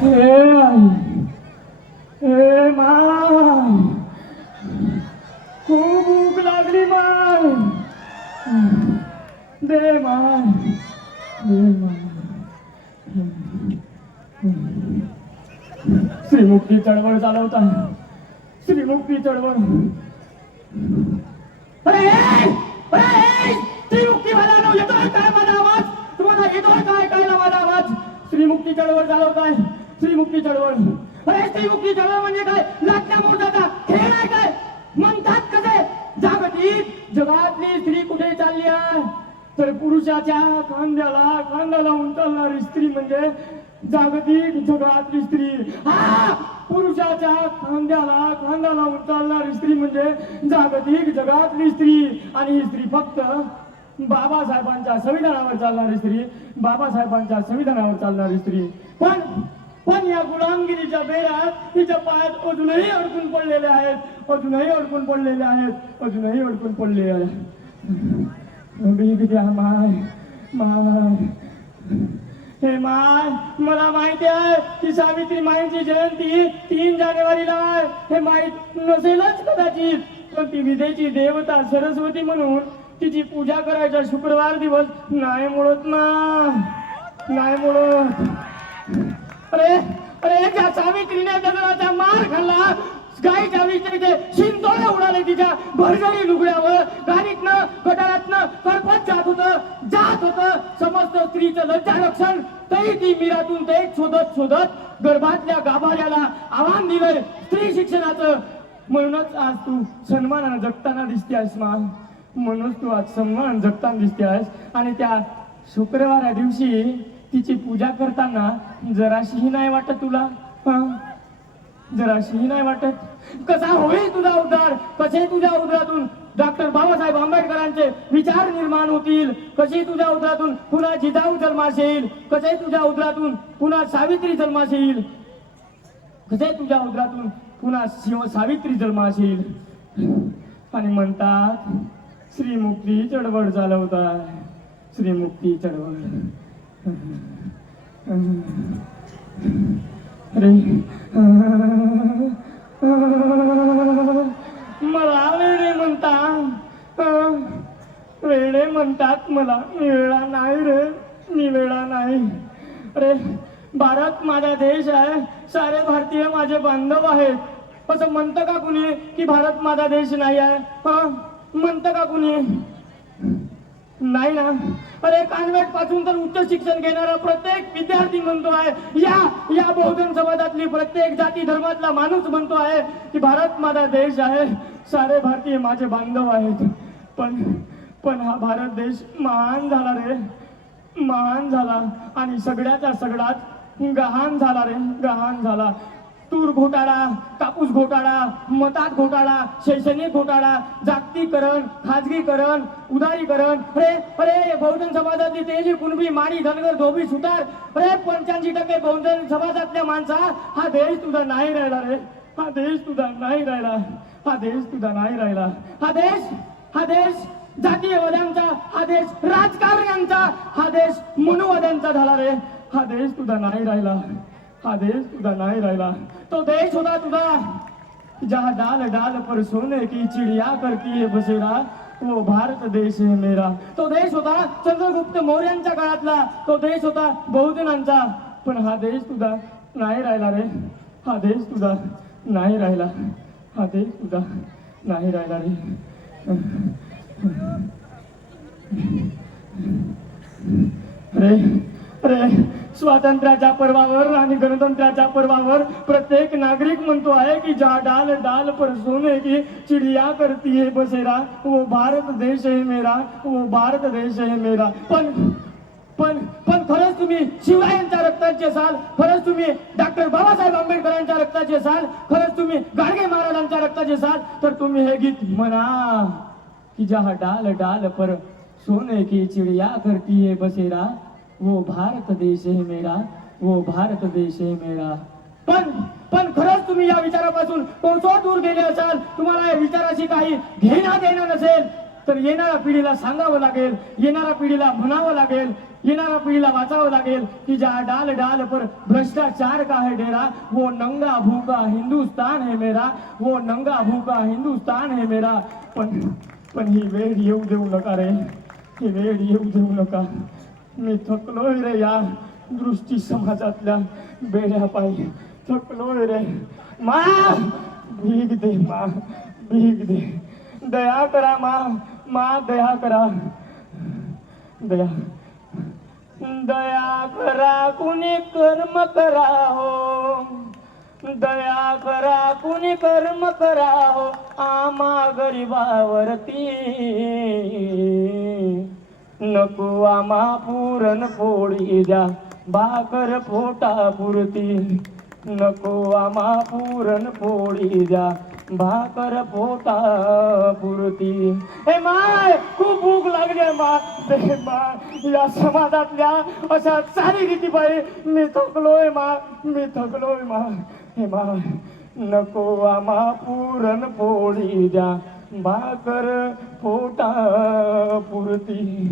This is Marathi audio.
हे हे खूप भूक लागली माय दे माय श्रीमुक्ती चळवळ चालवता श्रीमुक्ती चळवळ श्रीमुक्ती मला येतोय काय माझा आवाज तुम्हाला येतोय काय काय माझा आवाज श्रीमुक्ती चळवळ चालवताय श्रीमुक्ती चळवळ. अरे श्रीमुक्ती चळवळ म्हणजे काय? लाटण्या मोर्चाचा खेळ आहे काय? म्हणतात कसे? जागतिक जगातली स्त्री कुठे चालली आहे? तर पुरुषाच्या खांद्याला खांद्याला लावून स्त्री म्हणजे जागतिक जगातली स्त्री. हा! पुरुषाच्या खांद्याला खांद्याला लावून स्त्री म्हणजे जागतिक जगातली स्त्री. आणि ही स्त्री फक्त बाबासाहेबांच्या संविधानावर चालणारी स्त्री. बाबासाहेबांच्या संविधानावर चालणारी स्त्री. पण पण या गुलामगिरीच्या बेरात तिच्या पायात अजूनही अडकून पडलेले आहेत. अजूनही अडकून पडलेले आहेत. अजूनही अडकून पडले आहेत. माय माय. हे माय मला माहिती आहे की सावित्री माईची जयंती तीन जानेवारीला आहे. हे माहीत नसेलच कदाचित पण ती विधेची देवता सरस्वती म्हणून तिची पूजा करायचा शुक्रवार दिवस नाही मुळत ना. नाही मुळत. अरे अरे त्या सावित्रीने दगडाचा मार खाल्ला. गायीच्या विचारीचे शिंदोळे उडाले तिच्या भरजरी लुगड्यावर. गाडीतनं गटारातनं करपत जात होत जात होत. समस्त स्त्रीचं लज्जा रक्षण तरी ती मिरातून ते शोधत शोधत गर्भातल्या गाभाऱ्याला आव्हान दिलंय स्त्री शिक्षणाचं. म्हणूनच आज तू सन्मानानं जगताना दिसते आहेस मा. म्हणूनच तू आज सन्मान जगताना दिसते आहेस. आणि त्या शुक्रवारा दिवशी तिची पूजा करताना जराशीही नाही वाटत तुला? जराशीही नाही वाटत? कसा होईल तुझा उद्धार? कसे तुझ्या उद्धारातून? डॉक्टर बाबासाहेब आंबेडकरांचे विचार निर्माण होतील. कसे तुझ्या उदरातून पुन्हा जिजाऊ जन्मास येईल कसे तुझ्या उदरातून पुन्हा सावित्री जन्मास येईल कसे तुझ्या उदरातून पुन्हा शिव सावित्री जन्मास येईल आणि म्हणतात श्रीमुक्ती चळवळ चालवतात श्रीमुक्ती चळवळ. मला वेळे म्हणता वेडे म्हणतात मला मी वेळा नाही रे मी वेळा नाही. अरे भारत माझा देश आहे सारे भारतीय माझे बांधव आहेत. असं म्हणतं का कुणी की भारत माझा देश नाही आहे? म्हणतं का कुणी? नाही ना. अरे कानवेटपासून तर उच्च शिक्षण घेणारा प्रत्येक विद्यार्थी म्हणतो आहे या या बहुजन समाजातली प्रत्येक जाती धर्मातला माणूस म्हणतो आहे की भारत माझा देश आहे सारे भारतीय माझे बांधव आहेत. पण पण हा भारत देश महान झाला रे महान झाला आणि सगळ्याचा सगळाच गहाण झाला रे गहाण झाला. तूर घोटाळा कापूस घोटाळा मतात घोटाळा शैक्षणिक घोटाळा जागतिकीकरण खाजगीकरण उदारीकरण. अरे अरे बहुजन समाजातली तेजी कुणबी माडी धनगर धोबी सुतार. अरे पंच्याऐंशी टक्के बहुजन समाजातल्या माणसा हा देश तुझा नाही राहिला रे. हा देश तुझा नाही राहिला. हा देश तुझा नाही राहिला. हा देश हा देश जातीयवाद्यांचा हा देश राजकारण्यांचा हा देश मनुवाद्यांचा झाला रे. हा देश तुझा नाही राहिला. हा देश तुझा नाही राहिला। तो देश होता तुझा जहा डाल डाल पर सोने की चिड़िया करती है बसेरा वो भारत देश है मेरा। तो देश होता चंद्रगुप्त मौर्यांच्या काळातला तो देश होता बहुजनांचा। पण हा देश तुझा नाही राहिला रे हा देश तुझा नाही राहिला हा देश तुझा नाही राहिला रे. अरे अरे स्वातंत्र्याच्या पर्वावर आणि गणतंत्राच्या पर्वावर प्रत्येक नागरिक म्हणतो आहे की जा डाल डाल पर सोने की चिड़िया करती है बसेरा वो भारत देश है मेरा वो भारत देश है मेरा. पण पण पण खरंच तुम्ही शिवरायांच्या रक्ताचे साल खरंच तुम्ही डॉक्टर बाबासाहेब आंबेडकरांच्या रक्ताचे साल खरंच तुम्ही गाडगे महाराजांच्या रक्ताचे साल तर तुम्ही हे गीत म्हणा की जहा डाल डाल पर सोने की चिड़िया करती है बसेरा वो भारत देश है मेरा वो भारत देश है मेरा। पण पण खरंच तुम्ही या विचारापासून कोसो दूर गेले असाल तुम्हाला या विचाराशी काही घेणं देणं नसेल तर येणाऱ्या पिढीला सांगावं लागेल येणाऱ्या पिढीला म्हणावं लागेल येणाऱ्या पिढीला वाचावं लागेल की ज्या डाल डाल पर भ्रष्टाचार का है डेरा वो नंगा भूका हिंदुस्तान है मेरा वो नंगा भूका हिंदुस्तान है मेरा। पण पण ही वेळ येऊ देऊ नका रे ही वेळ येऊ देऊ नका। मी थकलोय रे या दृष्टी समाजातल्या बेड्या पायी थकलोय रे. मा भीक दे मा भीक दे. दया करा मा मा दया करा. दया. दया करा कुणी कर्म करा हो. दया करा कुणी कर्म करा हो. आमा गरीबावरती. नको आमा पुरण पोळी द्या. भाकर पोटा पुरती नको आमा पुरण पोळी द्या. भाकर पोटा पुरती हे माय खूप भूक लागली आहे मा या समाजातल्या अशा चारी रीती बाई मी थकलोय मा मी थकलोय मा हे मा नको आमा पुरण पोळी द्या. भाकर पोटा पुरती.